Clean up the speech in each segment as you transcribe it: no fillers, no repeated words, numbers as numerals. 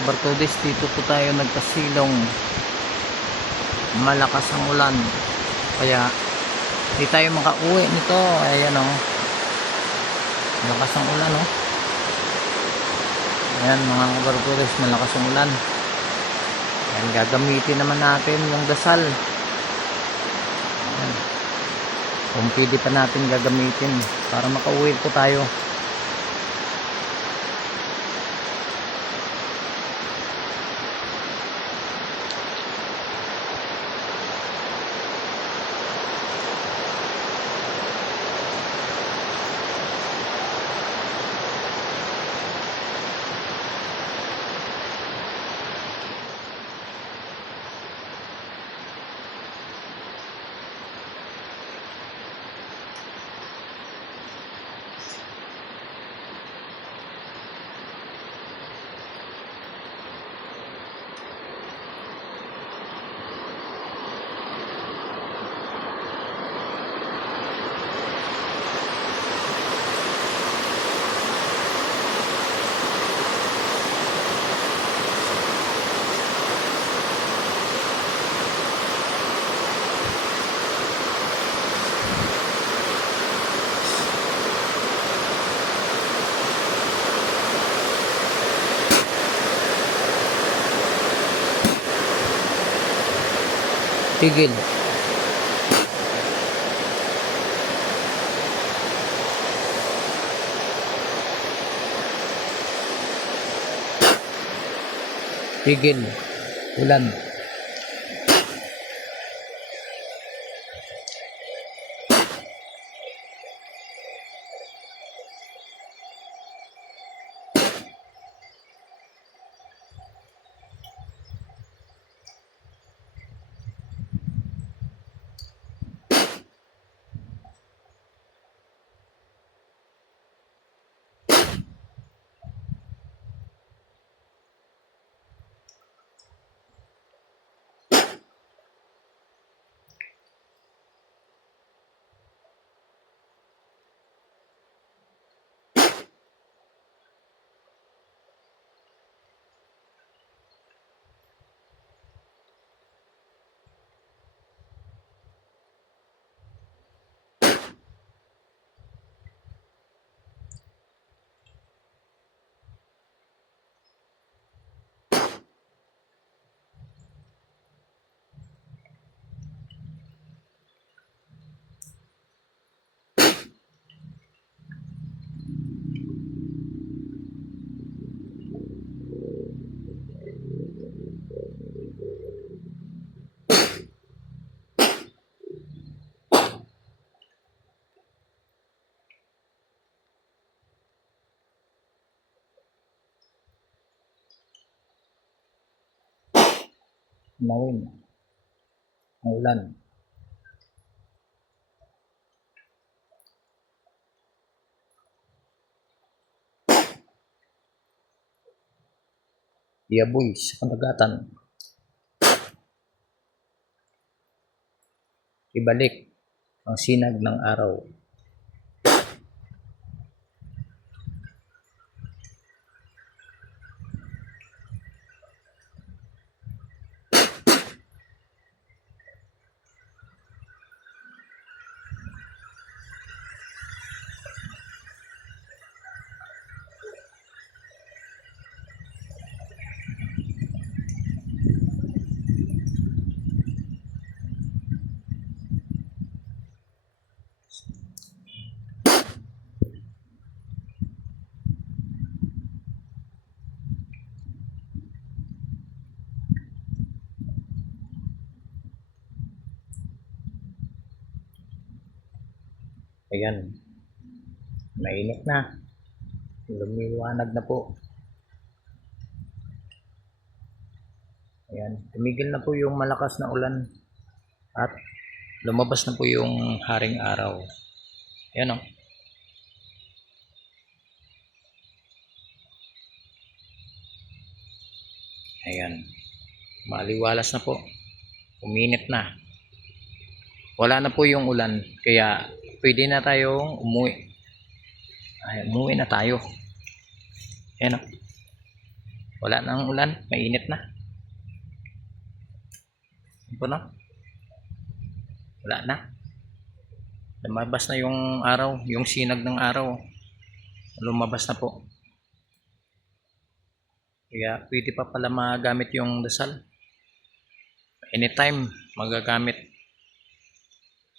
kabartodis, dito po tayo nagkasilong. Malakas ang ulan, kaya hindi tayo makauwi nito. Ayan o, malakas ang ulan o. Ayan mga kabartodis, malakas ang ulan. Ayan, gagamitin naman natin yung dasal. Ayan, kung pwede pa natin gagamitin para makauwi po tayo. Tigil. Tigil. Ulan. Mawin ang ulan. Yaboy sa kadagatan. Ibalik ang sinag ng araw. Ayan, mainit na, lumiwanag na po. Ayan, tumigil na po yung malakas na ulan at lumabas na po yung haring araw. Ayan o. Ayan, maliwalas na po, uminit na. Wala na po yung ulan, kaya pwede na tayong umuwi. Ay, umuwi na tayo. Ayan o. Wala nang ulan, mainit na. Ano na? Wala na. Lumabas na yung araw, yung sinag ng araw. Lumabas na po. Kaya pwede pa pala magamit yung dasal. Anytime magagamit.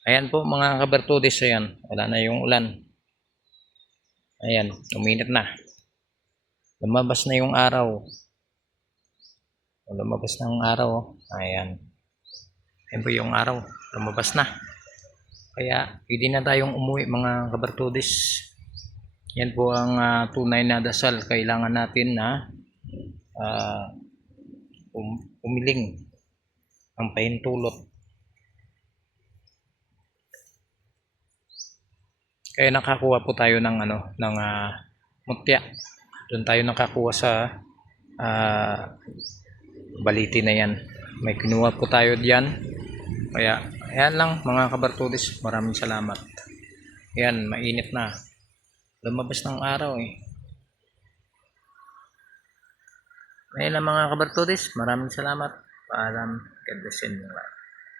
Ayan po mga kabertudis, ayan. Wala na yung ulan. Ayan, uminit na. Lumabas na yung araw. Lumabas na yung araw. Ayan. Ayan po yung araw. Lumabas na. Kaya pwede na tayong umuwi mga kabertudis. Yan po ang tunay na dasal. Kailangan natin na umiling ang pahintulot. Kaya nakakuha po tayo ng mutya. Doon tayo nakakuha sa baliti na yan. May kinuha po tayo diyan. Kaya ayan lang mga kabartudis, maraming salamat. Ayan, mainit na. Lumabas ng araw eh. Ayan lang mga kabartudis, maraming salamat. Paalam, God bless you.